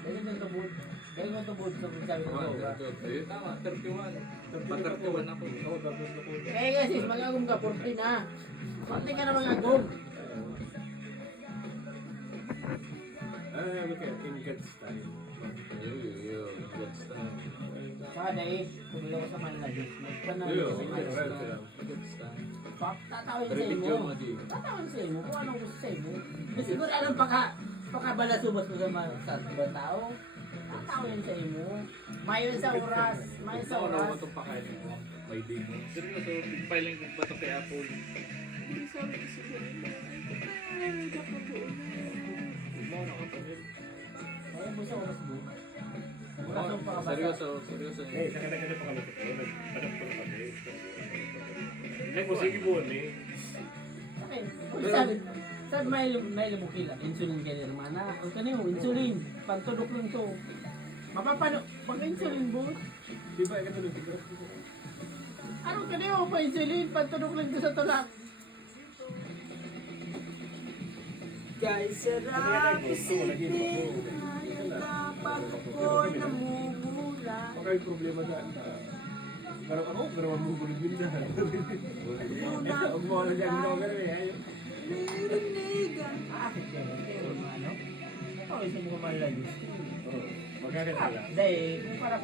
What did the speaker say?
Ganyan ang tubod. Ganyan ang tubod sa pagkabi ng obra. Ayun tama, 31. Pa-31 ako. Oo, gagawin ko. Kaya kasi, mag-agom ka, 40 na. 40 ka na mag-agom. Look at in God's time. Yun, gets time. Saka dahil, tumilo ko sa Manlagis. Magpanalo Yo, sa Manlagis. Gets time. Tatawin sa Rinig imo. yung mga di. Tatawin sa imo kung anong gusto sa imo. Siguro anong pakabalasubas mo sa ibang tao. Tatawin sa imo. Mayon sa oras. Mayon sa Ako na oras. ako itong pakain mo. May day mo. Seryoso, piling ko ba ito kay Apple? Hindi sabi ko sa mo nakapagin. Mayon mo sa oras mo. Wala kang pakabasa. Seryoso. Sa kanya pa kami ito. Nagpadap ko na kami. Hindi mo sige po ni. Okay. Sabi may lumukila. Insulin ka rin naman na. Ang kanino, insulin. Pantudok lang to. Mapapano. Pag insulin mo. Di ba ikaw tulog ko? Ano kanino pa insulin? Pantudok lang to sa tulak. Guys, sarap isipin na kapag ako namumula. Okay, problema na. Parang ako, garawan mo bulig din dyan. Huwag mo na dyan, ginawa gano'n eh. Nirinigan. Ano? Ito, isa mo kumalagis. Magkakita lang. Dahil, para